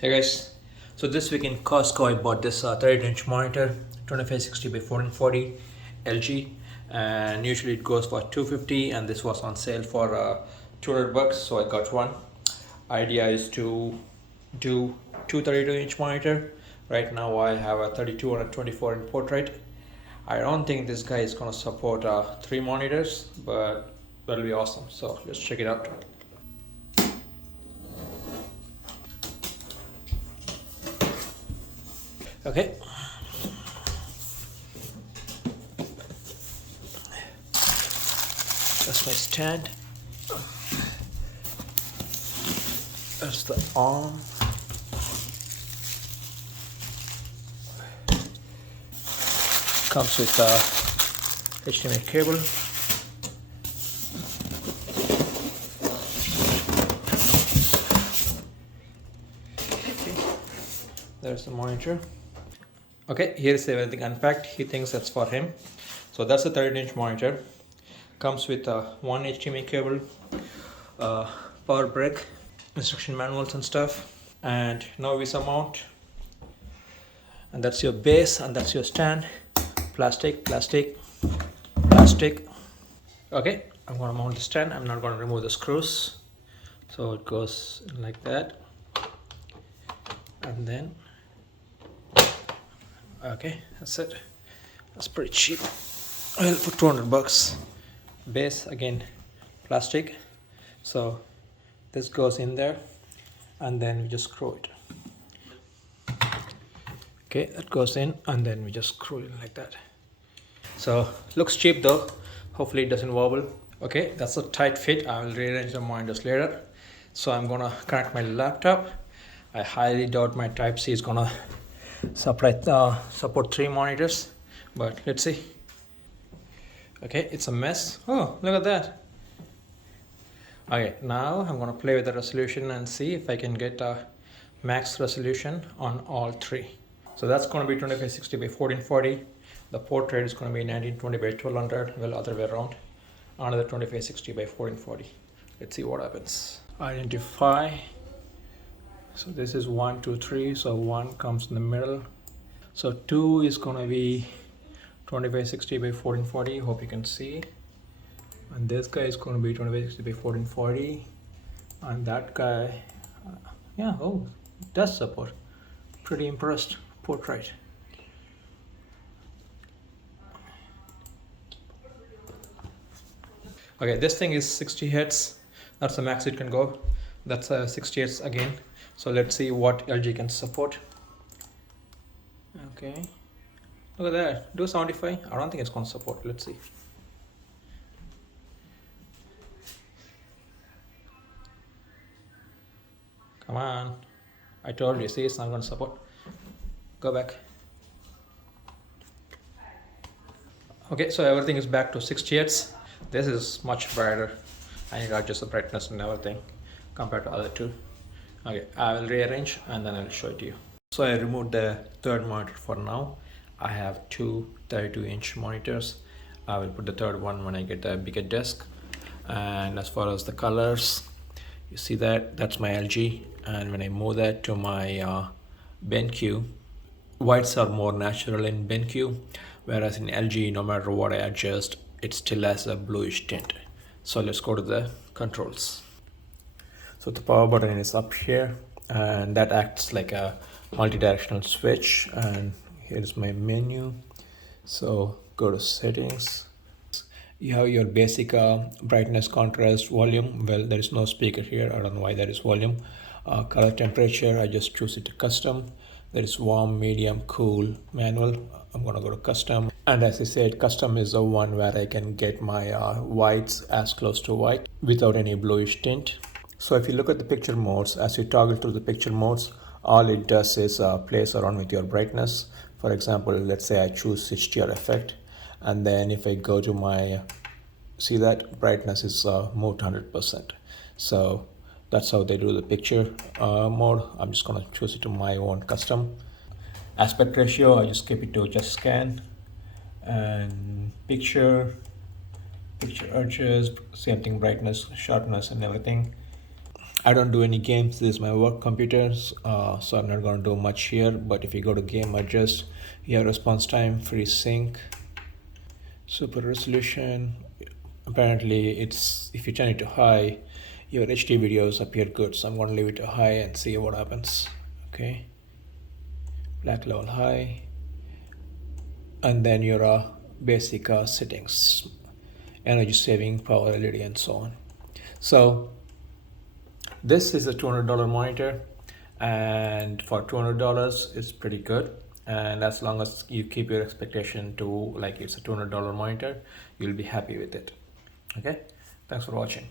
Hey guys, so this week in Costco I bought this 32-inch monitor, 2560 by 1440 LG, and usually it goes for 250, and this was on sale for $200, so I got one. Idea is to do two 32-inch monitor. Right now I have a 32 and a 24 in portrait. I don't think this guy is gonna support three monitors, but that'll be awesome. So let's check it out. Okay. That's my stand. That's the arm. Comes with a HDMI cable. There's the monitor. Okay, here's everything unpacked. He thinks that's for him. So that's a 30-inch monitor. Comes with one HDMI cable, power brick, instruction manuals and stuff, and no VESA mount. And that's your base, and that's your stand. Plastic, plastic, plastic. Okay, I'm gonna mount the stand. I'm not gonna remove the screws. So it goes like that. And then okay, that's it. That's pretty cheap. Well, for $200. Base again, plastic. So this goes in there, and then we just screw it. Okay, that goes in, and then we just screw it like that. So looks cheap though. Hopefully it doesn't wobble. Okay, that's a tight fit. I will rearrange the monitors later. So I'm gonna connect my laptop. I highly doubt my Type-C is gonna support three monitors, but let's see. Okay, it's a mess. Oh, look at that. Okay, now I'm gonna play with the resolution and see if I can get a max resolution on all three. So that's gonna be 2560 by 1440. The portrait is gonna be 1920 by 1200. Well, other way around. Another 2560 by 1440. Let's see what happens. Identify. So this is 1, 2, 3. So 1 comes in the middle. So 2 is gonna be 2560 by 1440. Hope you can see. And this guy is gonna be 2560 by 1440. And that guy, yeah, oh, it does support. Pretty impressed. Portrait. Okay, this thing is 60 Hz. That's the max it can go. That's 60 Hz again. So let's see what LG can support. Okay, look at that. Do 75. I don't think it's going to support. Let's see. Come on. I told you, see, it's not going to support. Go back. Okay, so everything is back to 60 Hz. This is much brighter. I need to adjust the brightness and everything compared to other two. Okay, I will rearrange and then I'll show it to you. So I removed the third monitor for now. I have two 32-inch monitors. I will put the third one when I get the bigger desk. And as far as the colors, you see that's my LG. And when I move that to my BenQ, whites are more natural in BenQ, whereas in LG, no matter what I adjust, it still has a bluish tint. So let's go to the controls. So the power button is up here, and that acts like a multi-directional switch. And here's my menu. So go to settings. You have your basic brightness, contrast, volume. Well, there is no speaker here. I don't know why there is volume. Color temperature, I just choose it to custom. There is warm, medium, cool, manual. I'm gonna go to custom. And as I said, custom is the one where I can get my whites as close to white without any bluish tint. So if you look at the picture modes, as you toggle through the picture modes, all it does is plays around with your brightness. For example, let's say I choose HDR effect, and then if I go to my, see that brightness is moved 100%. So that's how they do the picture mode. I'm just gonna choose it to my own custom. Aspect ratio, I just keep it to just scan. And picture edges, same thing, brightness, sharpness and everything. I don't do any games. This is my work computers, so I'm not going to do much here. But if you go to game adjust, you have response time, free sync, super resolution. Apparently it's, if you turn it to high, your HD videos appear good. So I'm going to leave it to high and see what happens. Okay, black level high, and then your basic settings, energy saving, power, LED, and so on. So this is a $200 monitor, and for $200 it's pretty good. And as long as you keep your expectation to like it's a $200 monitor, you'll be happy with it. Okay, thanks for watching.